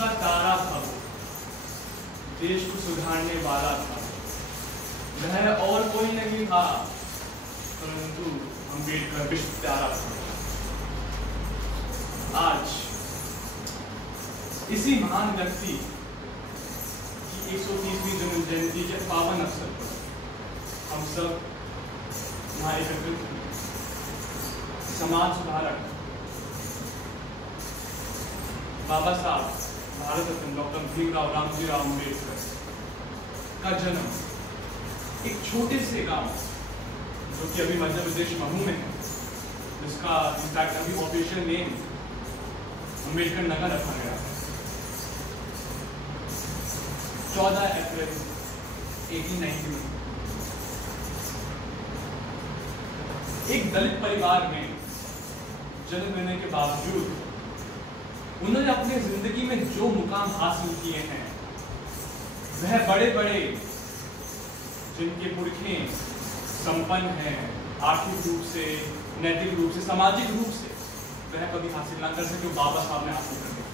का तारा था वो, देश को सुधारने वाला था। वह और कोई नहीं था परंतु अम्बेडकर विश्व प्यारा था। आज इसी महान व्यक्ति की 130वीं जन्म जयंती के पावन अवसर पर हम सब यहाँ एकत्रित हुए। समाज सुधारक बाबा साहब भारत रत्न डॉक्टर भीमराव रामजीराव अम्बेडकर का जन्म एक छोटे से गांव जो कि अभी मध्य प्रदेश महू में है, जिसका इनफैक्ट अभी ऑफिशियल नेम अम्बेडकर नगर रखा गया है, 14 अप्रैल 1890 में एक दलित परिवार में जन्म लेने के बावजूद उन्होंने अपने जिंदगी में जो मुकाम हासिल किए हैं वह बड़े बड़े जिनके पुरखे संपन्न हैं आर्थिक रूप से, नैतिक रूप से, सामाजिक रूप से, वह कभी हासिल ना कर सके, बाबा साहब ने हासिल कर दिया।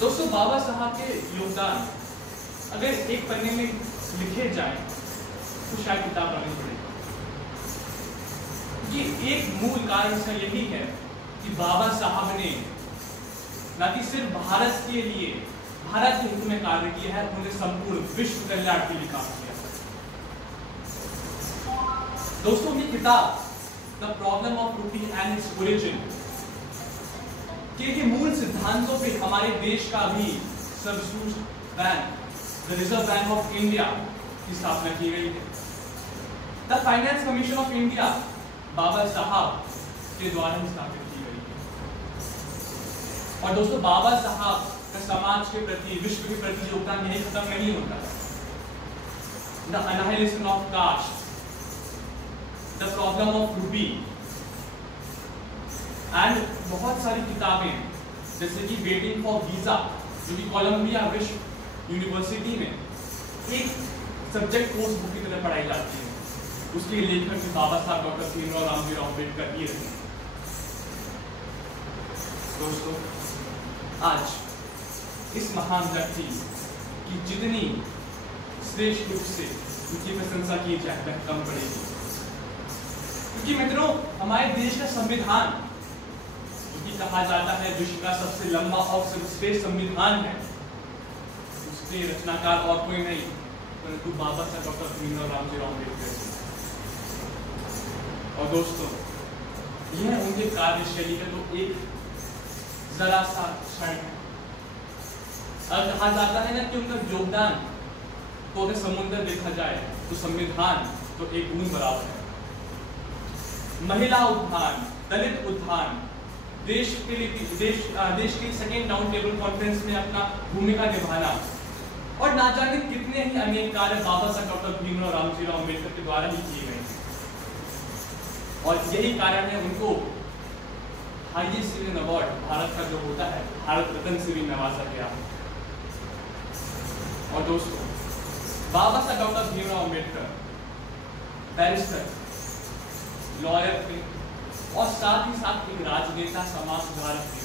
दोस्तों, बाबा साहब के योगदान अगर एक पन्ने में लिखे जाए तो शायद किताब पढ़नी पड़ेगी। ये एक मूल कारण इसका यही है कि बाबा साहब ने न कि सिर्फ भारत के लिए, भारत के हित में कार्य किया है, उन्होंने संपूर्ण विश्व कल्याण के लिए काम किया। दोस्तों, ये किताब the problem of rupee and its origin के मूल सिद्धांतों पे हमारे देश का भी सर्वश्रेष्ठ bank, the Reserve Bank of India की स्थापना की गई है। The Finance Commission of India Baba Saheb के द्वारा ही स्थापित की गई है। और दोस्तों, बाबा साहब का समाज के प्रति, विश्व के प्रति योगदान यही खत्म नहीं होता। The annihilation of caste, the problem of rupee and बहुत सारी किताबें जैसे कि वेटिंग फॉर वीजा, जो कि कोलंबिया विश्व यूनिवर्सिटी में एक सब्जेक्ट कोर्स बुक की तरह पढ़ाई जाती है, उसके लेखक भी बाबा साहब डॉक्टर भीमराव रामजीराव अम्बेडकर ही रहे। दोस्तों, आज इस महान व्यक्ति की जितनी श्रेष्ठ रूप से उनकी प्रशंसा की जाए वह कम पड़ेगी, क्योंकि मित्रों, हमारे देश का संविधान, जो कि कहा जाता है विश्व का सबसे लंबा और सर्वश्रेष्ठ संविधान है, उसके रचनाकार और कोई नहीं परंतु बाबा साहब डॉक्टर भीमराव रामजीराव अम्बेडकर। और दोस्तों, यह उनके कार्यशैली का तो एक जरा सा क्षण है। अब कहा जाता है ना कि उनका योगदान तो अगर समुद्र देखा जाए तो संविधान तो एक बूंद बराबर है। महिला उत्थान, दलित उत्थान, देश के लिए सेकेंड राउंड टेबल कॉन्फ्रेंस में अपना भूमिका निभाना और ना जाने कितने ही अनेक कार्य बाबा साहब डॉक्टर भीमराव रामजीराव अम्बेडकर के द्वारा ही किए गए। और यही कारण है उनको हाईएस्ट सिविलियन अवार्ड भारत का जो होता है भारत रत्न से भी नवाजा गया। और दोस्तों, बाबा साहब doctor Bhimrao Ambedkar barrister, lawyer थे और साथ ही साथ एक राजनेता, समाज सुधारक थे,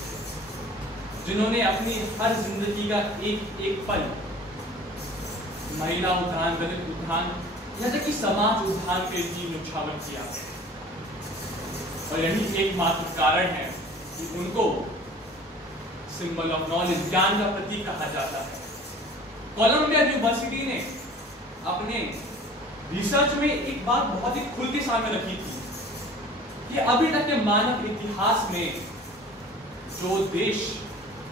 जिन्होंने अपनी हर जिंदगी का एक एक पल महिला उत्थान, दलित उत्थान, यहाँ तक कि समाज उत्थान के लिए न्यौछावर किया। और यही एकमात्र कारण है कि उनको सिंबल ऑफ नॉलेज, ज्ञान का प्रतीक कहा जाता है। कोलंबिया यूनिवर्सिटी ने अपने रिसर्च में एक बात बहुत ही खुल के सामने रखी थी कि अभी तक के मानव इतिहास में जो देश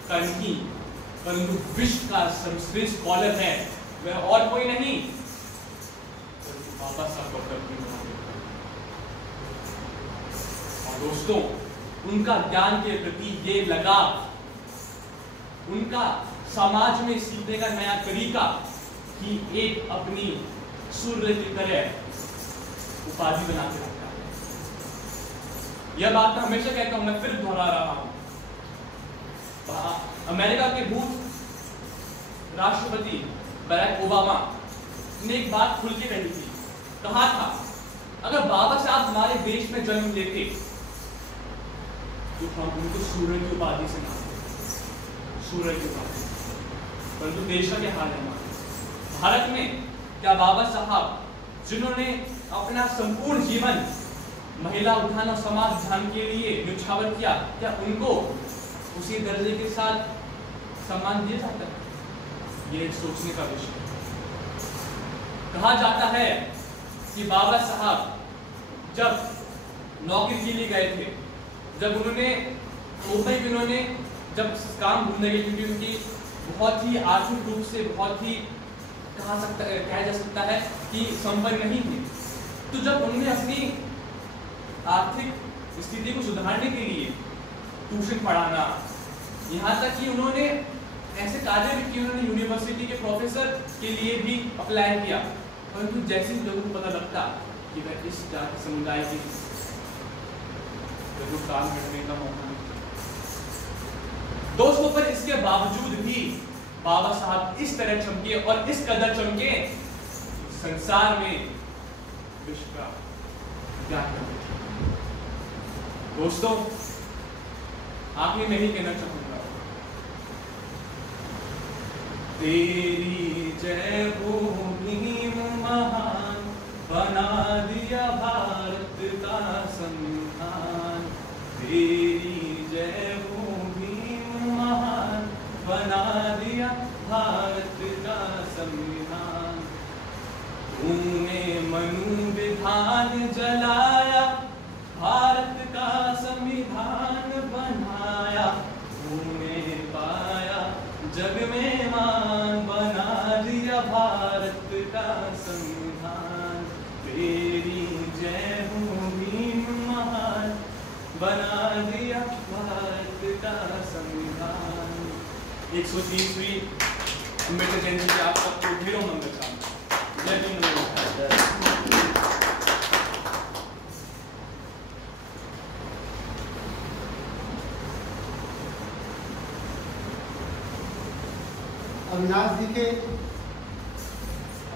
का नहीं परंतु विश्व का सर्वश्रेष्ठ स्कॉलर है वह और कोई नहीं बाबा साहब डॉक्टर भीमराव अम्बेडकर। और दोस्तों, उनका ज्ञान के प्रति ये लगाव, उनका समाज में सीखने का नया तरीका ही एक अपनी सूर्य की तरह उपाधि बना के रखा है। यह बात मैं हमेशा कहता हूं, मैं फिर दोहरा रहा हूं। अमेरिका के भूत राष्ट्रपति बराक ओबामा ने एक बात खुल के कही थी, कहा था अगर बाबा साहब हमारे देश में जन्म लेते तो हम उनको सूर्य की उपाधि से नाम देते हैं, सूर्य की उपाधि। परंतु देश का क्या हाल है हमारे भारत में? क्या बाबा साहब जिन्होंने अपना संपूर्ण जीवन महिला उत्थान और समाज उत्थान के लिए न्यौछावर किया, क्या उनको उसी दर्जे के साथ सम्मान दिया जाता है? ये एक सोचने का विषय है। कहा जाता है कि बाबा साहब जब नौकरी के लिए गए थे, जब उन्होंने मुंबई में उन्होंने जब काम ढूंढने गए, क्योंकि उनकी बहुत ही आर्थिक रूप से बहुत ही कहा जा सकता है कि संपन्न नहीं थे, तो जब उन्होंने अपनी आर्थिक स्थिति को सुधारने के लिए ट्यूशन पढ़ाना, यहाँ तक कि उन्होंने ऐसे कार्य भी किए, उन्होंने यूनिवर्सिटी के प्रोफेसर के लिए भी अप्लाई किया, परंतु जैसे ही लोगों को पता लगता कि वह इस जाति समुदाय की तो काम करने का मौका नहीं। दोस्तों, पर इसके बावजूद भी बाबा साहब इस तरह चमके और इस कदर चमके संसार में विश्व का क्या करते। दोस्तों, आखिर में ही कहना चाहूंगा, तेरी जय हो भीम महान, बना दिया भारत का संविधान। तेरी जय हो भीम महान, बना दिया भारत का संविधान। तूने मनु विधान जलाया, भारत का संविधान बनाया। तूने पाया जग में मान, बना दिया भारत का संविधान। तेरी जय हो भीम महान, बना दिया भारत का संविधान। 130वीं अम्बेडकर जयंती की आप सबको ढेरों मंगलकामनाएं। जय भीम। अविनाश जी के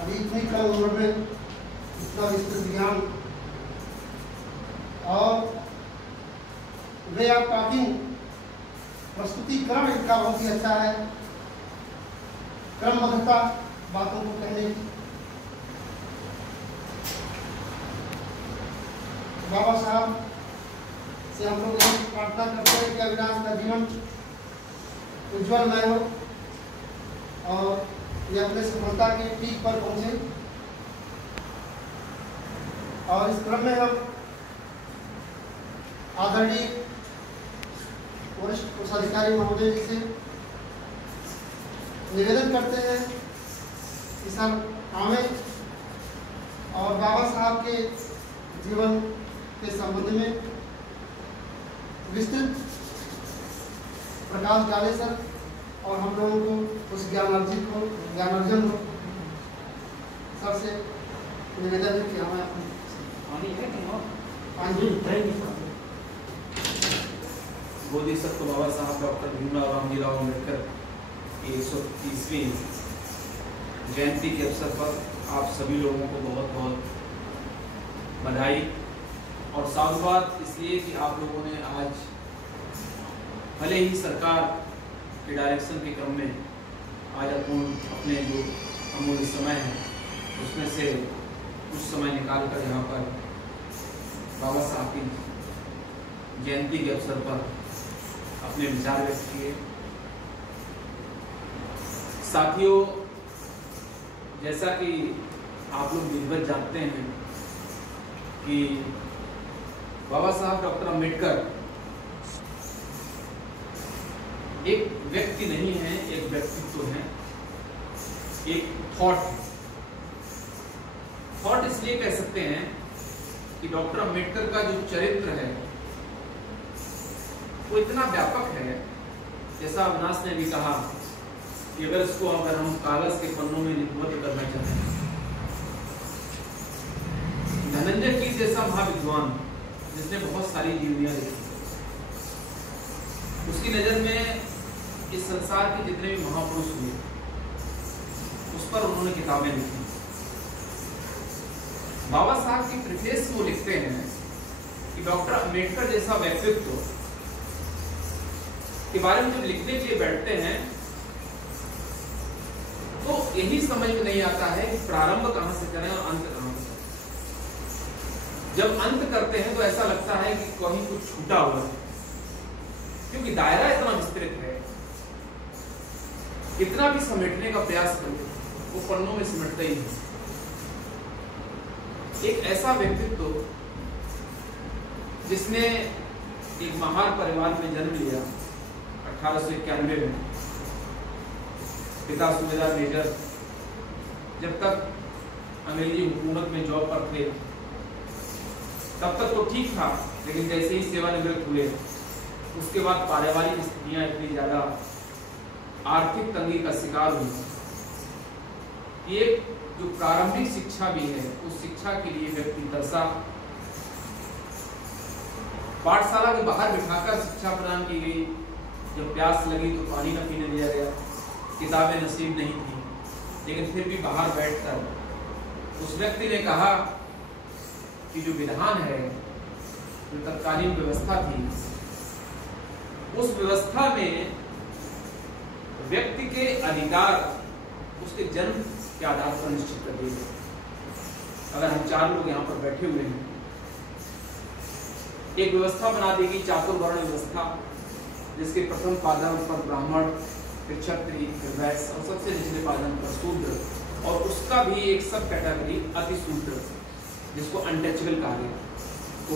अभी इतनी कम उम्र में इतना विस्तृत ज्ञान, और वे आप काफी प्रस्तुतिकरण इनका बहुत ही अच्छा है, क्रमबद्धता बातों को कहने की। बाबा साहब से हम लोग यही प्रार्थना करते हैं कि अविनाश का जीवन उज्ज्वलमय हो और ये अपने सफलता के पीक पर पहुंचे। और इस क्रम में हम आदरणीय वरिष्ठ कोषाधिकारी महोदय जी से निवेदन करते हैं कि सर आवे और बाबा साहब के जीवन के संबंध में विस्तृत प्रकाश डाले सर, और हम लोगों को उस ज्ञानार्जन हो। सर से निवेदन है कि हमें बोधिसत्व बाबा साहब डॉक्टर भीमराव रामजीराव अम्बेडकर की 130वीं जयंती के अवसर पर आप सभी लोगों को बहुत बहुत बधाई और साधुवाद, इसलिए कि आप लोगों ने आज भले ही सरकार के डायरेक्शन के क्रम में आज अपने जो अमूल्य समय है उसमें से कुछ समय निकाल कर यहाँ पर बाबा साहब की जयंती के अवसर पर अपने विचार व्यक्त किए। साथियों, जैसा कि आप लोग विधिवत जानते हैं कि बाबा साहब डॉक्टर अम्बेडकर एक व्यक्ति नहीं है, एक व्यक्तित्व है, एक थॉट इसलिए कह सकते हैं कि डॉक्टर अम्बेडकर का जो चरित्र है वो इतना व्यापक है, जैसा अविनाश ने भी कहा कि अगर हम कागज के पन्नों में लिपिबद्ध करना चाहें, धनंजय कीर जैसा महाविद्वान जिसने बहुत सारी जीवनियां लिखी, उसकी नजर में इस संसार के जितने भी महापुरुष हुए उस पर उन्होंने किताबें लिखी। बाबा साहब की प्रीफेस वो लिखते हैं कि डॉक्टर अम्बेडकर जैसा व्यक्तित्व के बारे में जब लिखने के लिए बैठते हैं तो यही समझ में नहीं आता है कि प्रारंभ कहां से करें और अंत कहां से करें। जब अंत करते हैं तो ऐसा लगता है कि कहीं कुछ छूटा हुआ है, क्योंकि दायरा इतना विस्तृत है, कितना भी समेटने का प्रयास करें वो पन्नों में सिमटता ही नहीं। एक ऐसा व्यक्तित्व जिसने एक महान परिवार में जन्म लिया 1891 में, पिता सूबेदार मेजर जब तक अंग्रेजी हुकूमत में जॉब पर थे तब तक तो ठीक था, लेकिन जैसे ही सेवानिवृत्त हुए उसके बाद पारिवारिक स्थितियां इतनी ज्यादा आर्थिक तंगी का शिकार हुई कि एक जो प्रारंभिक शिक्षा भी है उस शिक्षा के लिए व्यक्ति दशा पाठशाला के बाहर बिठाकर शिक्षा प्रदान की गई। जब प्यास लगी तो पानी न पीने दिया गया, किताबें नसीब नहीं थी, लेकिन फिर भी बाहर बैठकर उस व्यक्ति ने कहा कि जो विधान है, जो तत्कालीन व्यवस्था थी, उस व्यवस्था में व्यक्ति के अधिकार उसके जन्म के आधार पर निश्चित कर दिए गए। अगर हम 4 लोग यहाँ पर बैठे हुए हैं, एक व्यवस्था बना दी गई चातुर्वर्ण व्यवस्था, जिसके प्रथम पादन पर ब्राह्मण, फिर क्षत्रिय, फिर वैश्य और सबसे निचले पादन पर शूद्र, और उसका भी एक सब कैटेगरी अति शूद्र, जिसको अनटचेबल कहा गया। तो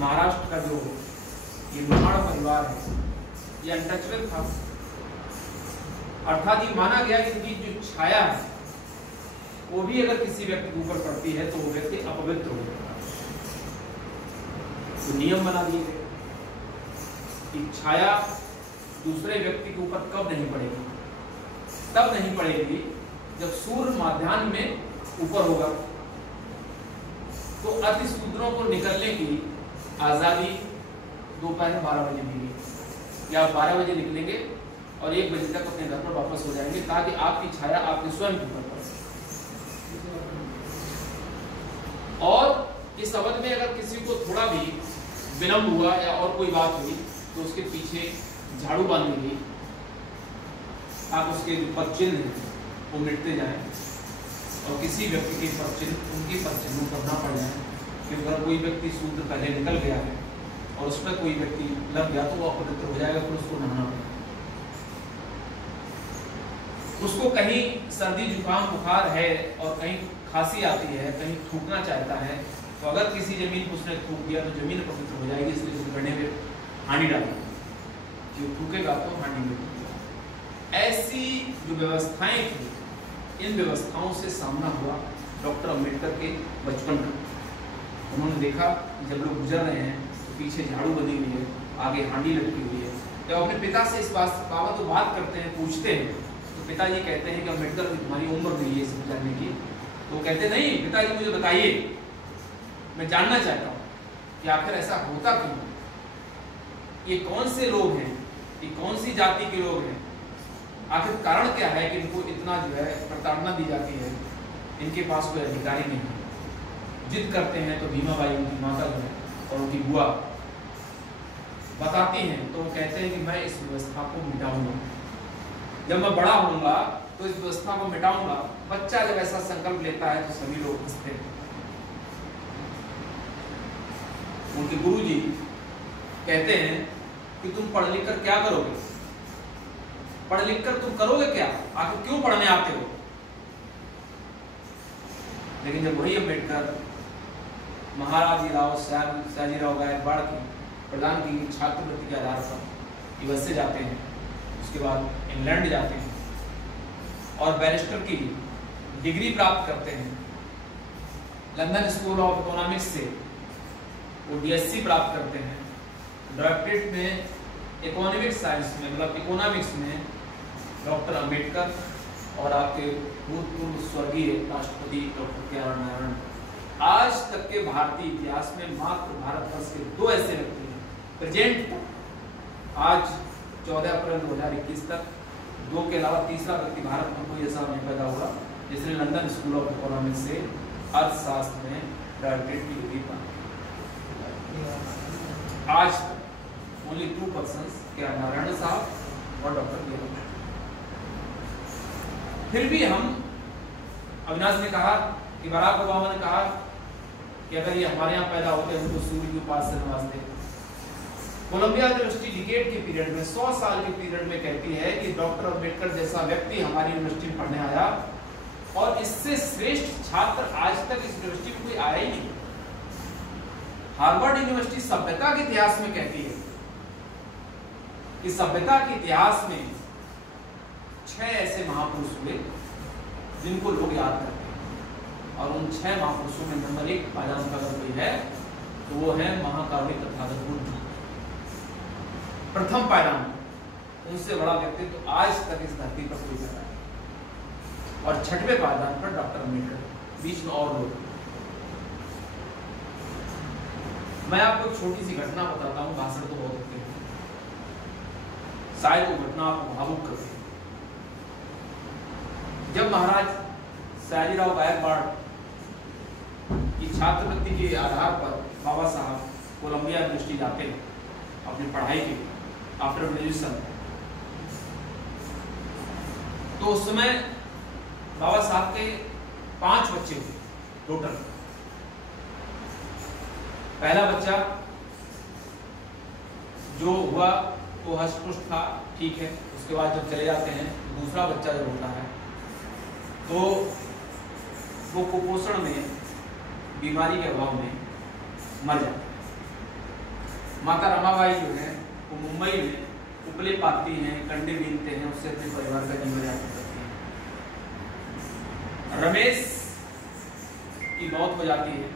महाराष्ट्र का जो ये महाड़ परिवार है ये अनटचेबल था, अर्थात ये माना गया कि इनकी जो छाया है वो भी अगर किसी व्यक्ति के ऊपर पड़ती है तो वो व्यक्ति अपवित्र हो जाता है। तो नियम बना दिए गए कि छाया दूसरे व्यक्ति के ऊपर कब नहीं पड़ेगी, तब नहीं पड़ेगी जब सूर्य माध्याह्न में ऊपर होगा। तो अति शूद्रों को निकलने की आजादी दोपहर 12 बजे मिली, या 12 बजे निकलेंगे और 1 बजे तक अपने घर पर वापस हो जाएंगे, ताकि आपकी छाया आपके स्वयं के ऊपर पड़े। और इस अवध में अगर किसी को थोड़ा भी विलम्ब हुआ या और कोई बात हुई तो उसके पीछे झाड़ू बांध दी, आप उसके जो पदचिन्ह हैं वो मिटते जाएं और किसी व्यक्ति के पदचिन्ह उनके पदचिन्हों पर ना पड़ जाए। क्योंकि अगर कोई व्यक्ति सूत्र पहले निकल गया है और उसमें कोई व्यक्ति लग गया तो वो अपवित्र हो जाएगा, फिर उसको नहाना पड़ेगा। उसको कहीं सर्दी जुकाम बुखार है और कहीं खांसी आती है, कहीं थूकना चाहता है, तो अगर किसी जमीन को उसने थूक दिया तो जमीन पवित्र हो जाएगी, इसलिए उसे गड्ढे में हांडी डालेगी, जो थूकेगा तो हांडी में। ऐसी जो व्यवस्थाएं थी, इन व्यवस्थाओं से सामना हुआ डॉक्टर अंबेडकर के बचपन का। उन्होंने देखा जब लोग गुजर रहे हैं तो पीछे झाड़ू बनी हुई है, आगे हांडी लटकी हुई है। जब अपने पिता से इस बाबत बात करते हैं, पूछते हैं, तो पिताजी कहते हैं कि अंबेडकर तुम्हारी उम्र नहीं है इसे जानने की। तो कहते नहीं पिताजी मुझे बताइए, मैं जानना चाहता हूँ कि आखिर ऐसा होता क्यों, ये कौन से लोग हैं, ये कौन सी जाति के लोग हैं, आखिर कारण क्या है कि इनको इतना जो है प्रताड़ना दी जाती है, इनके पास कोई अधिकारी नहीं है। जिद करते हैं तो भीमाबाई उनकी माता जो है और उनकी बुआ बताती हैं, तो वो कहते हैं कि मैं इस व्यवस्था को मिटाऊंगा, जब मैं बड़ा होऊंगा तो इस व्यवस्था को मिटाऊंगा। बच्चा जब ऐसा संकल्प लेता है तो सभी लोग हंसते हैं। उनके गुरुजी कहते हैं कि तुम पढ़ लिख कर क्या करोगे, पढ़ लिख कर तुम करोगे क्या, आखिर क्यों पढ़ने आते हो। लेकिन जब वही अंबेडकर महाराजीराव सयाजीराव गायकवाड़ की प्रदान की छात्रवृत्ति के आधार पर यूएस से जाते हैं, उसके बाद इंग्लैंड जाते हैं और बैरिस्टर की डिग्री प्राप्त करते हैं, लंदन स्कूल ऑफ इकोनॉमिक्स से वो डीएससी प्राप्त करते हैं, डॉक्टरेट में इकोनॉमिक्स साइंस में मतलब इकोनॉमिक्स में डॉक्टर अंबेडकर और आपके भूतपूर्व स्वर्गीय राष्ट्रपति डॉक्टर के.आर. नारायण। आज तक के भारतीय इतिहास में मात्र भारतवर्ष के 2 ऐसे व्यक्ति हैं प्रेजेंट आज 14 अप्रैल 2021 तक, 2 के अलावा तीसरा व्यक्ति भारत में कोई ऐसा नहीं पैदा हुआ जिसने लंदन स्कूल ऑफ इकोनॉमिक्स से अर्थशास्त्र में डॉक्टरेट की डिग्री प्राप्त की। आज ओनली 2 पर्सन्स, क्या नारायण साहब और डॉक्टर बीआर। फिर भी हम, अविनाश ने कहा कि बराक ओबामा ने कहा कि अगर ये हमारे यहाँ पैदा होते हैं उनको सूर्य के उपास से नवाजते। कोलंबिया यूनिवर्सिटी डिकेड के पीरियड में, 100 साल के पीरियड में कहती है कि डॉक्टर अम्बेडकर जैसा व्यक्ति हमारी यूनिवर्सिटी में पढ़ने आया और इससे श्रेष्ठ छात्र आज तक इस यूनिवर्सिटी में कोई आया ही नहीं। हार्वर्ड यूनिवर्सिटी सभ्यता के इतिहास में कहती है कि सभ्यता के इतिहास में 6 ऐसे महापुरुष हुए जिनको लोग याद करते हैं, और उन 6 महापुरुषों में नंबर 1 पायदान का अगर कोई है तो वो है महाकारुणिक तथागत बुद्ध। प्रथम पायदान, उनसे बड़ा व्यक्तित्व तो आज तक इस धरती पर कोई कर रहा है। और 6वें पायदान पर डॉक्टर अम्बेडकर, बीच में और लोग। मैं आपको एक छोटी सी घटना बताता हूँ, भाषण तो बहुत होते हैं, शायद वो घटना आपको भावुक करती है। जब महाराज सयाजीराव गायकवाड़ की छात्रवृत्ति के आधार पर बाबा साहब कोलंबिया यूनिवर्सिटी जाते हैं अपनी पढ़ाई के आफ्टर ग्रेजुएशन, तो उस समय बाबा साहब के 5 बच्चे थे टोटल। पहला बच्चा जो हुआ वो हष्ट-पुष्ट था, ठीक है। उसके बाद जब चले जाते हैं तो दूसरा बच्चा जब होता है तो वो कुपोषण में, बीमारी के अभाव में मर जाता है। माता रमाबाई जो है वो मुंबई में उपले पाती हैं, कंडे बीनते हैं, उससे अपने परिवार का जीवन यापन करती हैं। रमेश की मौत हो जाती है,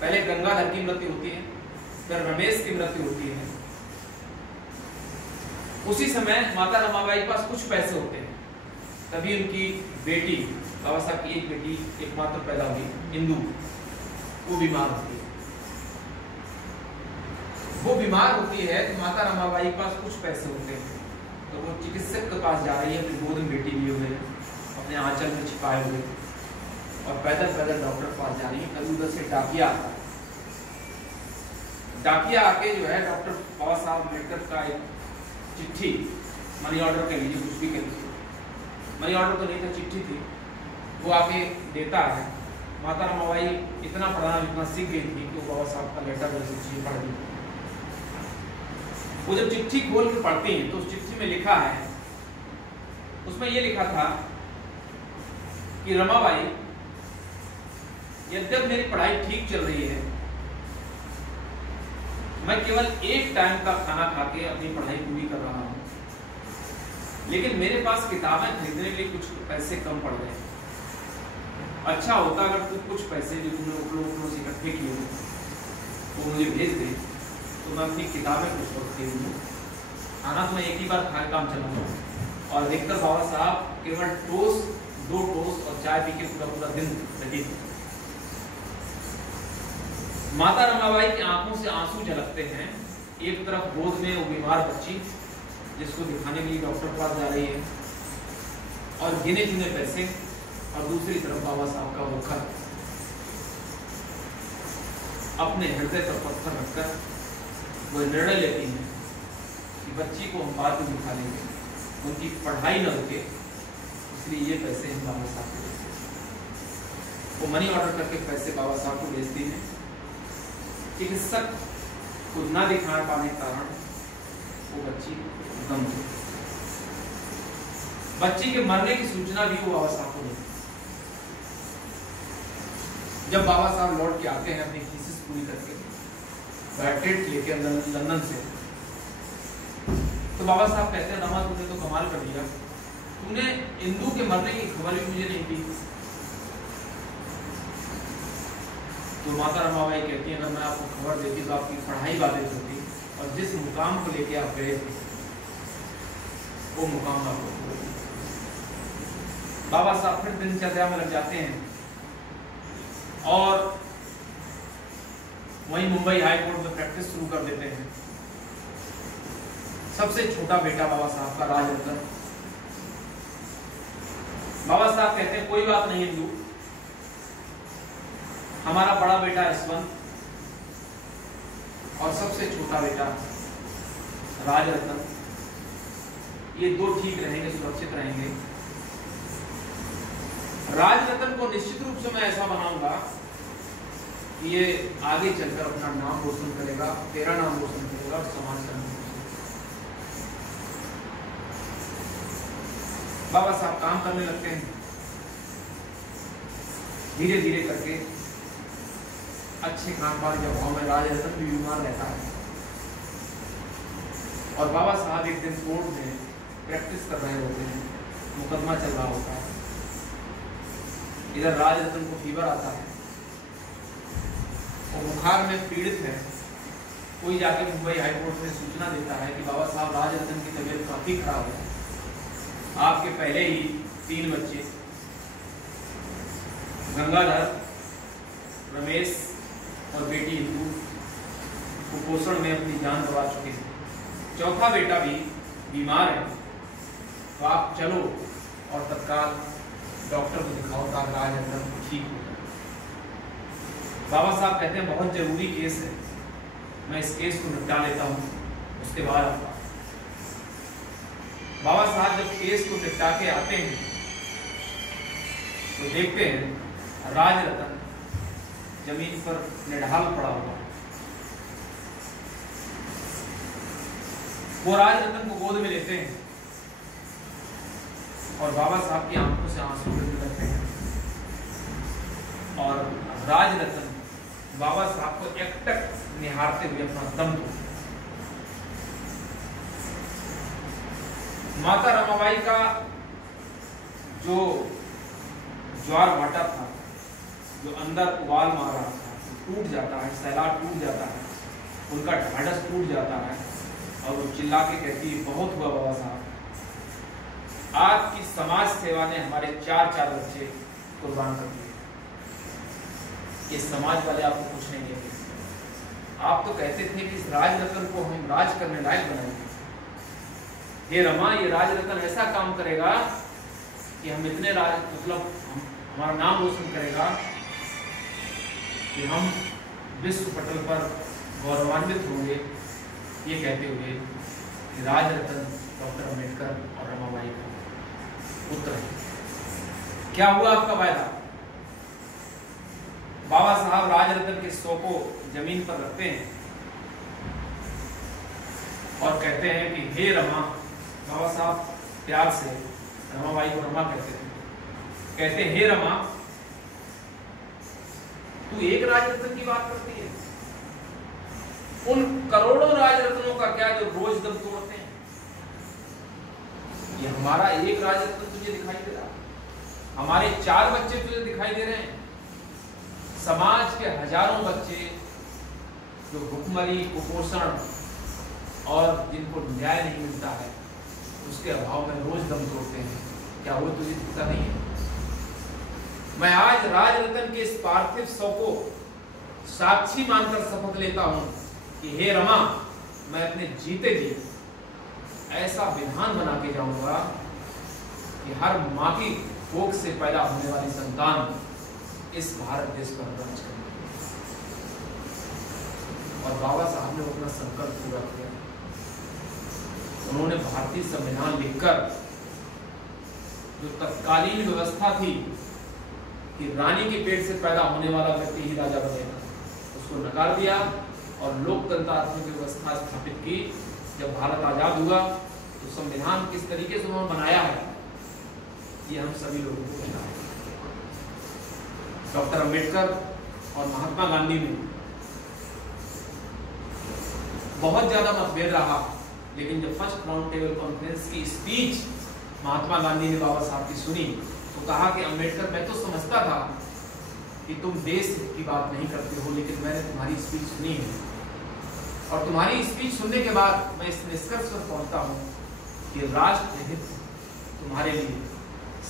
पहले गंगाधर की मृत्यु होती है, फिर रमेश की मृत्यु होती है। उसी समय माता रमाबाई के पास कुछ पैसे होते हैं, तभी उनकी बेटी, बाबा साहब की एक बेटी एकमात्र पैदा हुई, इंदू, वो बीमार होती है। वो बीमार होती है तो माता रमाबाई के पास कुछ पैसे होते हैं, तो वो चिकित्सक के पास जा रही है अपनी गोद में बेटी लिए हुए, अपने आंचल में छिपाए हुए, और पैदल पैदल डॉक्टर के पास जा रही है। कभी उधर से डाकिया आता है, डाकिया आके जो है डॉक्टर बाबा साहब अम्बेडकर का एक चिट्ठी, मनी ऑर्डर कह लीजिए, कुछ भी कह लीजिए, मनी ऑर्डर तो नहीं था, चिट्ठी थी, वो आके देता है। माता रमाबाई इतना पढ़ना लिखना सीख गई थी कि वो बाबा साहब का लेटर जैसे चिट्ठी पढ़ ली। वो जब चिट्ठी खोल के पढ़ती हैं तो उस चिट्ठी में लिखा है, उसमें ये लिखा था कि रमाबाई, यद्यप मेरी पढ़ाई ठीक चल रही है, मैं केवल एक टाइम का खाना खा के अपनी पढ़ाई पूरी कर रहा हूँ, लेकिन मेरे पास किताबें खरीदने के लिए कुछ पैसे कम पड़ गए। अच्छा होता अगर तू कुछ पैसे जो तुमने उपलों से इकट्ठे किए तो मुझे भेज दे, तो मैं अपनी किताबें कुछ वक्त खरीद लूँ। खाना तो मैं एक ही बार खा काम चलाऊँ। और देखकर बाबा साहब केवल टोस्ट, 2 टोस्ट और चाय पी के पूरा दिन लगे। माता रमाबाई की आंखों से आंसू झलकते हैं। एक तरफ गोद में वो बीमार बच्ची जिसको दिखाने के लिए डॉक्टर के पास जा रही है, और गिने चुने पैसे, और दूसरी तरफ बाबा साहब का वो घर। अपने हृदय पर पत्थर रखकर वो निर्णय लेती हैं कि बच्ची को हम बाद में दिखा लेंगे, उनकी पढ़ाई न रुके, इसलिए ये पैसे हम बाबा साहब को भेजते हैं। वो मनी ऑर्डर करके पैसे बाबा साहब को भेजती हैं। चिकित्सक को न दिखा पाने के कारण वो बच्ची दम हो गई। बच्ची के मरने की सूचना भी वो बाबा साहब को देती। जब बाबा साहब लौट के आते हैं अपनी थीसिस पूरी करके, ग्रेजुएट लेके लंदन से, तो बाबा साहब कहते हैं, रमा तुमने तो कमाल कर दिया, तुमने इंदू के मरने की खबर भी मुझे नहीं दी। तो माता रमाबाई कहती है, अगर मैं आपको खबर देती तो आपकी पढ़ाई बाधित होती, और जिस मुकाम को लेके आप गए थे वो मुकाम आपको। बाबा साहब फिर दिनचर्या में लग जाते हैं, और वहीं मुंबई हाई कोर्ट में प्रैक्टिस शुरू कर देते हैं। सबसे छोटा बेटा बाबा साहब का राजरतन। बाबा साहब कहते हैं, कोई बात नहीं इंदू, हमारा बड़ा बेटा यशवंत और सबसे छोटा बेटा राजरत्न, ये दो ठीक रहेंगे, सुरक्षित रहेंगे। राजरत्न को निश्चित रूप से मैं ऐसा बनाऊंगा कि ये आगे चलकर अपना नाम रोशन करेगा, तेरा नाम रोशन करेगा और समाज का नाम रोशन करेगा। बाबा साहब काम करने लगते हैं, धीरे धीरे करके अच्छे खान पान के अभाव में राजरत्न भी बीमार रहता है और बाबा साहब एक दिन कोर्ट में प्रैक्टिस कर रहे होते हैं, मुकदमा चल रहा होता है। इधर राजरत्न को फीवर आता है और बुखार में पीड़ित है। कोई जाके मुंबई हाईकोर्ट में सूचना देता है कि बाबा साहब राजरत्न की तबीयत काफी खराब है, आपके पहले ही 3 बच्चे गंगाधर, रमेश और बेटी इंदु कुपोषण में अपनी जान गंवा चुके हैं, चौथा बेटा भी बीमार है, तो आप चलो और तत्काल डॉक्टर को दिखाओ ताकि राजरत्न ठीक हो जाए। बाबा साहब कहते हैं बहुत जरूरी केस है, मैं इस केस को निपटा लेता हूँ, उसके बाद आपका। बाबा साहब जब केस को निपटा के आते हैं तो देखते हैं राजरत्न जमीन पर निढाल पड़ा हुआ है। वो राजरत्न को गोद में लेते हैं और बाबा साहब की आंखों से आंसू गिरने लगते हैं और राजरत्न बाबा साहब को एकटक निहारते हुए अपना दम तोड़ते हैं। माता रमाबाई का जो ज्वार भाटा था, जो अंदर उबाल मार रहा था, टूट जाता है, सैलाब टूट जाता है, उनका ढाढ़स टूट जाता है और वो चिल्ला के कहती है बहुत हुआ बाबा साहब, आपकी समाज सेवा ने हमारे 4 बच्चे कुर्बान कर दिए। ये समाज वाले आपको कुछ नहीं कहते, आप तो कहते थे कि इस राजरत्न को हम राज करने लायक बनाएंगे। हे रमा, ये राजरत्न ऐसा काम करेगा कि हम इतने मतलब हमारा नाम रोशन करेगा कि हम विश्व पटल पर गौरवान्वित होंगे। ये कहते हुए कि राजरत्न डॉक्टर अम्बेडकर और रमाबाई का पुत्र है। क्या हुआ आपका वायदा? बाबा साहब राजरत्न के शव को जमीन पर रखते हैं और कहते हैं कि हे रमा, बाबा साहब प्यार से रमाबाई को रमा कहते थे, कहते हे रमा, तू एक राजरत्न की बात करती है, उन करोड़ों राजरत्नों का क्या जो रोज दम तोड़ते हैं? ये हमारा एक राजरत्न तुझे दिखाई दे रहा, हमारे 4 बच्चे तुझे दिखाई दे रहे हैं, समाज के हजारों बच्चे जो भुखमरी, कुपोषण और जिनको न्याय नहीं मिलता है, उसके अभाव में रोज दम तोड़ते हैं, क्या वो तुझे दिखता नहीं है? मैं आज राजरत्न के इस पार्थिव शव को साक्षी मानकर शपथ लेता हूं कि हे रमा, मैं अपने जीते जी ऐसा विधान बना के जाऊंगा कि हर माँ की कोख से पैदा होने वाली संतान इस भारत देश पर राज करेगी। और बाबा साहब ने अपना संकल्प पूरा किया। उन्होंने भारतीय संविधान लिखकर जो तत्कालीन व्यवस्था थी कि रानी के पेट से पैदा होने वाला व्यक्ति ही राजा बनेगा, उसको नकार दिया और लोकतंत्रात्मक व्यवस्था स्थापित की। जब भारत आजाद हुआ तो संविधान किस तरीके से उन्होंने बनाया है, ये हम सभी लोगों को पता है। डॉक्टर अम्बेडकर और महात्मा गांधी में बहुत ज्यादा मतभेद रहा, लेकिन जब फर्स्ट राउंड टेबल कॉन्फ्रेंस की स्पीच महात्मा गांधी ने बाबा साहब की सुनी तो कहा कि अम्बेडकर, मैं तो समझता था कि तुम देश की बात नहीं करते हो, लेकिन मैंने तुम्हारी स्पीच सुनी है और तुम्हारी स्पीच सुनने के बाद मैं इस निष्कर्ष पर पहुंचता हूं कि राष्ट्र हित तुम्हारे लिए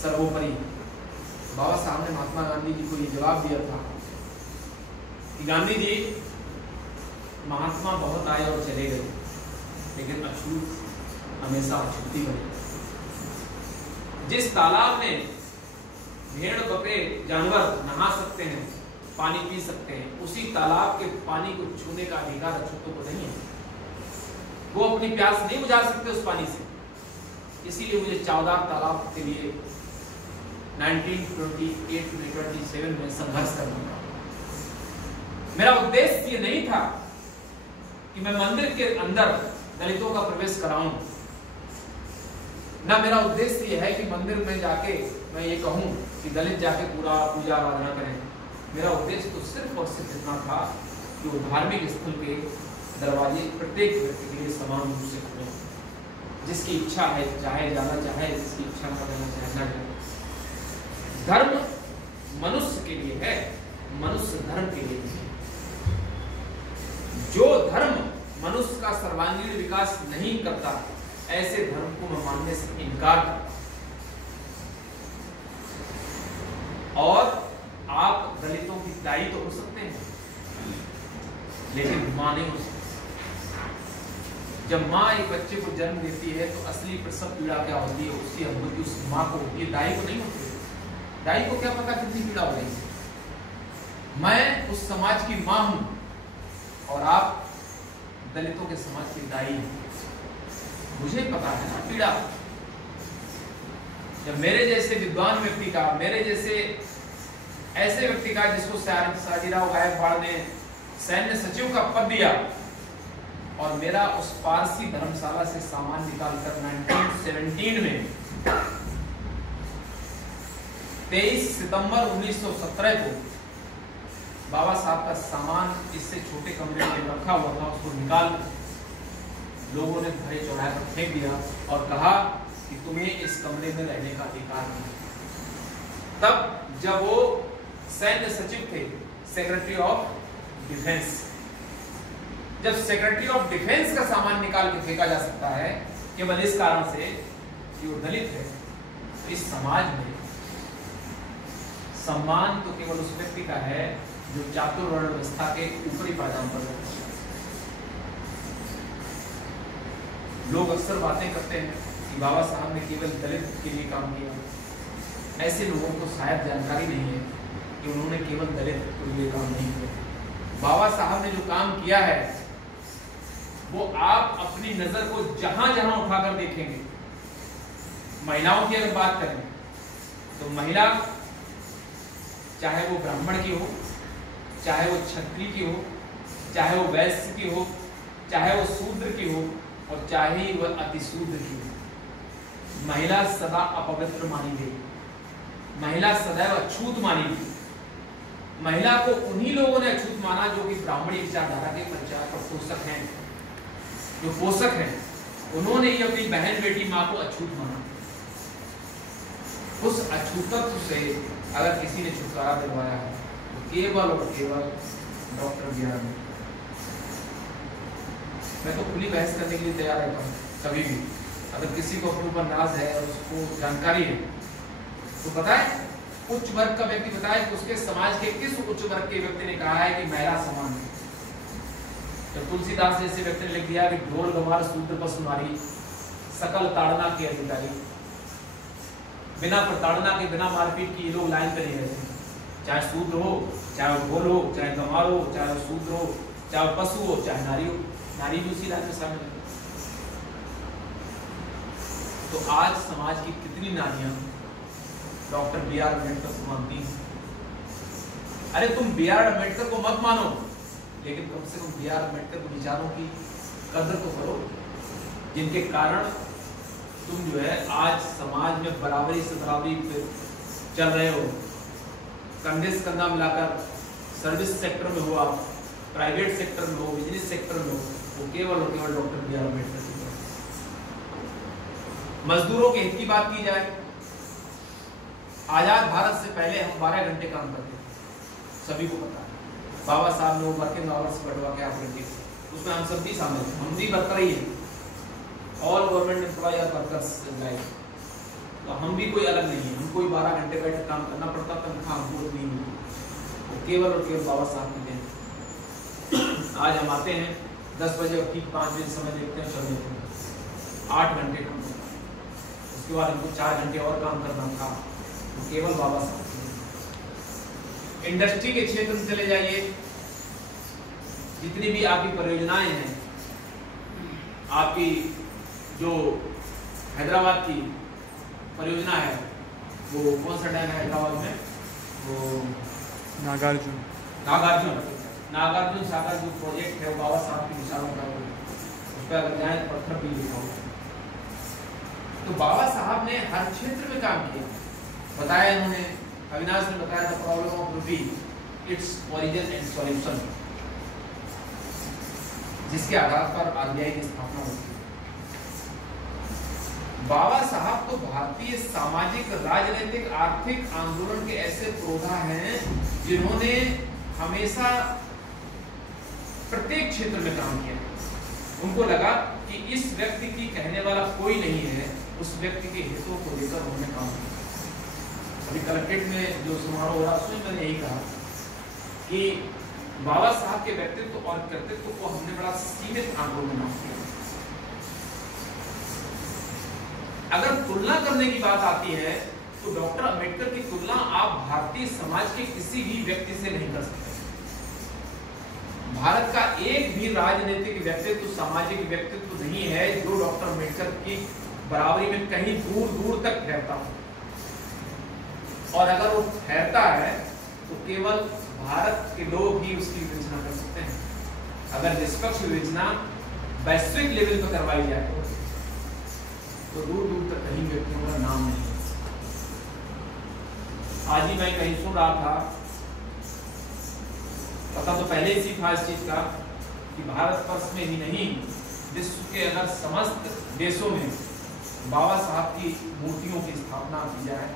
सर्वोपरि। बाबा साहब ने महात्मा गांधी जी को ये जवाब दिया था कि गांधी जी, महात्मा बहुत आए और चले गए, लेकिन अछूत हमेशा अछूती बने। जिस तालाब में भेड़, बकरे, जानवर नहा सकते हैं, पानी पी सकते हैं, उसी तालाब के पानी को छूने का अधिकार अछूतों को नहीं है। वो अपनी प्यास नहीं बुझा सकते उस पानी से। इसीलिए मुझे चावदार तालाब के लिए 1928 में 27 में संघर्ष करना पड़ा। मेरा उद्देश्य ये नहीं था कि मैं मंदिर के अंदर दलितों का प्रवेश कराऊं, ना मेरा उद्देश्य ये है कि मंदिर में जाके मैं ये कहूं कि दलित जाके पूरा पूजा आराधना करें। मेरा उद्देश्य तो सिर्फ और सिर्फ इतना था कि वो धार्मिक स्थल के दरवाजे प्रत्येक व्यक्ति के लिए समान रूप से खुले। जिसकी इच्छा है चाहे जाना चाहे, जिसकी इच्छा न करना चाहे ना जाए। धर्म मनुष्य के लिए है, मनुष्य धर्म के लिए है। जो धर्म मनुष्य का सर्वांगीण विकास नहीं करता, ऐसे धर्म को मैं मानने से इनकार करता। और आप दलितों की दाई तो हो सकते हैं, लेकिन मां नहीं हो सकते। जब मां एक बच्चे को जन्म देती है तो असली प्रसव पीड़ा क्या होती है, उसकी अनुभूति उस मां को होती है, दाई को नहीं होती। दाई को क्या पता कितनी पीड़ा हो रही है। मैं उस समाज की मां हूं और आप दलितों के समाज की दाई हैं। मुझे पता है ना पीड़ा। जब मेरे जैसे विद्वान व्यक्ति का, मेरे जैसे ऐसे व्यक्ति का जिसको साजीराव गायकवाड़ ने सैन्य सचिव का पद दिया और मेरा उस पारसी धर्मशाला से सामान निकालकर 1917 में 23 सितंबर 1917 को बाबा साहब का सामान इससे छोटे कमरे में रखा हुआ था, उसको निकाल लोगों ने धरे चौराहे पर फेंक दिया और कहा कि तुम्हें इस कमरे में रहने का अधिकार नहीं। तब जब वो सैन्य सचिव थे, सेक्रेटरी ऑफ डिफेंस, जब सेक्रेटरी ऑफ डिफेंस का सामान निकाल के फेंका जा सकता है केवल इस कारण से कि वो दलित है, तो इस समाज में सम्मान तो केवल उस व्यक्ति का है जो चातुर्वर्ण व्यवस्था के ऊपरी पायदान पर रहता है। लोग अक्सर बातें करते हैं कि बाबा साहब ने केवल दलित के लिए काम किया। ऐसे लोगों को शायद जानकारी नहीं है कि उन्होंने केवल दलित के लिए काम नहीं किया। बाबा साहब ने जो काम किया है वो आप अपनी नजर को जहां जहां उठाकर देखेंगे। महिलाओं की अगर बात करें तो महिला चाहे वो ब्राह्मण की हो, चाहे वो क्षत्रिय की हो, चाहे वो वैश्य की हो, चाहे वो शूद्र की हो और चाहे वह अतिशूद्र की हो, महिला सदा अपवित्र मानी गई। महिला सदैव अछूत मानी गई। महिला को उन्हीं लोगों ने अछूत माना जो कि ब्राह्मणी विचारधारा के पंचायत और पोषक हैं, जो पोषक हैं, उन्होंने ही अपनी बहन बेटी मां को अछूत माना। उस अछूतत्व से अगर किसी ने छुटकारा दिलवाया है तो केवल और केवल डॉक्टर बी आर अम्बेडकर। मैं तो खुली बहस करने के लिए तैयार रहता हूँ कभी भी। अगर किसी को अपने ऊपर नाज है और उसको जानकारी है तो बताए, उच्च वर्ग का व्यक्ति बताए कि उसके समाज के किस उच्च वर्ग के व्यक्ति ने कहा है कि महिला समान है। तो तुलसीदास जैसे व्यक्ति ने लिख दिया कि ढोल गवार शूद्र पशु नारी सकल ताड़ना के अधिकारी। बिना प्रताड़ना के, बिना मारपीट की ये लोग लाइन पे नहीं रहते। चाहे शूद्र हो, चाहे वो ढोल हो, चाहे गंवार हो, चाहे वो शूद्र हो, चाहे वो पशु हो, चाहे नारी हो, नारी भी उसी लाइन में शामिल है। तो आज समाज की कितनी नारियां डॉक्टर बी आर अम्बेडकर को मानती हैं। अरे तुम बी आर अम्बेडकर को मत मानो, लेकिन कम से कम बी आर अम्बेडकर के विचारों की कदर तो करो, जिनके कारण तुम जो है आज समाज में बराबरी से बराबरी पे चल रहे हो। कंधे से कंधा मिलाकर सर्विस सेक्टर में हो, आप प्राइवेट सेक्टर में हो, बिजनेस सेक्टर में हो, वो केवल और केवल डॉक्टर बी आर अम्बेडकर की बात। मजदूरों के हित की बात की जाए, आजाद भारत से पहले हम 12 घंटे काम करते थे, सभी को पता है। बाबा साहब ने वर्किंग आवर्स बढ़वा के ऑपरेटिव, उसमें हम सब भी शामिल हैं, हम भी वर्कर ही हैं, ऑल गवर्नमेंट एम्प्लॉय और वर्कर्स एम्प्लॉय। तो हम भी कोई अलग नहीं है, हमको 12 घंटे बैठ काम करना पड़ता, तनख्वाह हमको नहीं मिलती, वो केवल और केवल बाबा साहब की देन। आज हम आते हैं 10 बजे और ठीक 5 बजे समय देखते हैं, चल देते हैं, 8 घंटे काम करना, उसके बाद हमको 4 घंटे और काम करना था, तो केवल बाबा साहब। इंडस्ट्री के क्षेत्र में चले जाइए, जितनी भी आपकी परियोजनाएं हैं, आपकी जो हैदराबाद की परियोजना है, वो कौन सा डैम है हैदराबाद में, वो नागार्जुन सागर जो प्रोजेक्ट है, वो बाबा साहब के विचारों का, उस पर अगर जाए पत्थर भी लिखा हो। तो बाबा साहब ने हर क्षेत्र में काम किया। बताया इन्होंने, अविनाश ने बताया द प्रॉब्लम ऑफ रूपी, इट्स ओरिजिन एंड सॉल्यूशन, जिसके आधार पर आरबीआई की स्थापना हुई। बाबा साहब तो भारतीय सामाजिक, राजनीतिक, आर्थिक आंदोलन के ऐसे पुरोधा हैं जिन्होंने हमेशा प्रत्येक क्षेत्र में काम किया। उनको लगा कि इस व्यक्ति की कहने वाला कोई नहीं है, उस व्यक्ति के हितों को लेकर उन्होंने काम किया। अभी कलेक्ट्रेट में जो समारोह हो रहा है उसमें मैंने यही कहा कि बाबा साहब के व्यक्तित्व और कर्तृत्व को हमने बड़ा सीमित आंकड़ों में नाम किया। अगर तुलना करने की बात आती है तो डॉक्टर अंबेडकर की तुलना आप भारतीय समाज के किसी भी व्यक्ति से नहीं कर सकते। भारत का एक भी राजनीतिक व्यक्तित्व, सामाजिक व्यक्तित्व नहीं है जो डॉक्टर अंबेडकर की बराबरी में कहीं दूर दूर तक ठहरता हो। और अगर वो ठहरता है तो केवल भारत के लोग ही उसकी विवेचना कर सकते हैं। अगर निष्पक्ष विवेचना वैश्विक लेवल पर करवाई जाए तो दूर दूर तक कहीं व्यक्तियों का नाम नहीं। आज ही मैं कहीं सुन रहा था, पता तो पहले ही सीखा इस चीज का कि भारत वर्ष में ही नहीं, विश्व के अगर समस्त देशों में बाबा साहब की मूर्तियों की स्थापना की जाए,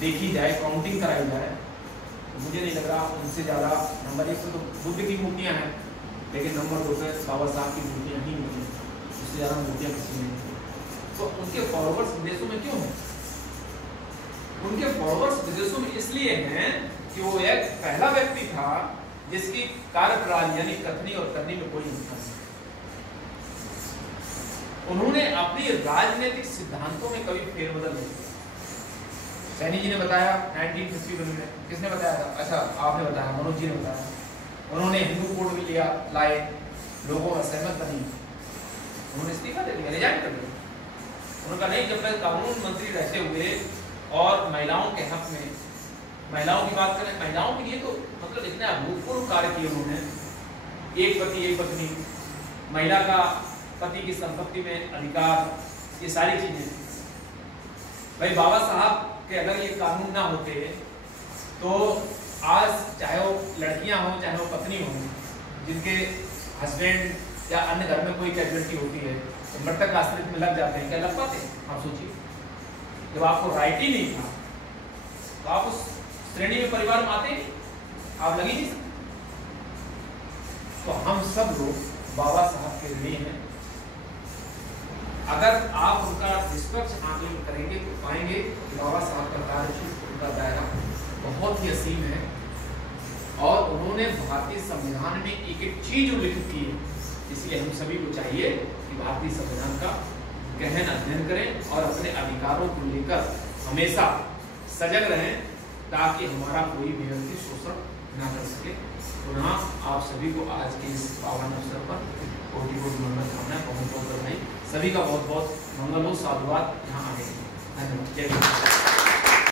देखी जाए, काउंटिंग कराई जाए, तो मुझे नहीं लग रहा उनसे ज़्यादा नंबर 1 तो बुद्ध की मूर्तियाँ हैं, लेकिन नंबर 2 पे बाबा साहब की मूर्तियाँ ही नहीं हैं। उससे ज़्यादा मूर्तियाँ किसी में नहीं। तो उनके फॉलोअर्स विदेशों में क्यों हैं? उनके फॉलोअर्स विदेशों में इसलिए हैं कि वो एक पहला व्यक्ति था जिसकी कार्यप्रणाली यानी कथनी और करनी में कोई अंतर नहीं। उन्होंने अपनी राजनीतिक सिद्धांतों में कभी फेरबदल नहीं किया। सैनी जी ने बताया 1951 में, किसने बताया था? अच्छा, आपने बताया, मनोज जी ने बताया। उन्होंने हिंदू कोड भी लिया, लाए, लोगों का सहमत बनी, उन्होंने इस्तीफा दे दिया, रिजाइन कर दिया। उन्होंने कहा नहीं, जब मैं कानून मंत्री रहते हुए और महिलाओं के हक में, महिलाओं की बात करें, महिलाओं के लिए तो मतलब इतने अभूतपूर्व कार्य किए उन्होंने। एक पति एक पत्नी, महिला का पति की संपत्ति में अधिकार, ये सारी चीजें। भाई बाबा साहब के अगर ये कानून ना होते तो आज चाहे वो लड़कियां हों चाहे वो पत्नी हों, जिनके हस्बैंड या अन्य घर में कोई कैजुअलिटी होती है तो मृतक आश्रित में लग जाते हैं, क्या लग पाते? आप सोचिए, जब आपको राइट ही नहीं था तो आप उस श्रेणी में परिवार में आते नहीं, आप लग ही नहीं सकते। तो हम सब लोग बाबा साहब के ऋणी हैं। अगर आप उनका निष्पक्ष आकलन करेंगे तो पाएंगे कि बाबा साहब का कार्यक्षेत्र, उनका दायरा बहुत ही असीम है। और उन्होंने भारतीय संविधान में एक एक चीज उल्लेखित की है। इसलिए हम सभी को चाहिए कि भारतीय संविधान का गहन अध्ययन करें और अपने अधिकारों को लेकर हमेशा सजग रहें, ताकि हमारा कोई भी व्यक्ति शोषण न कर सके। पुनः आप सभी को आज के इस पावन अवसर पर कोटि कोटि मंगल कामना, बहुत बहुत बधाई। सभी का बहुत बहुत मंगल हो, साधुवाद यहाँ आगे। धन्यवाद। जय हिंद।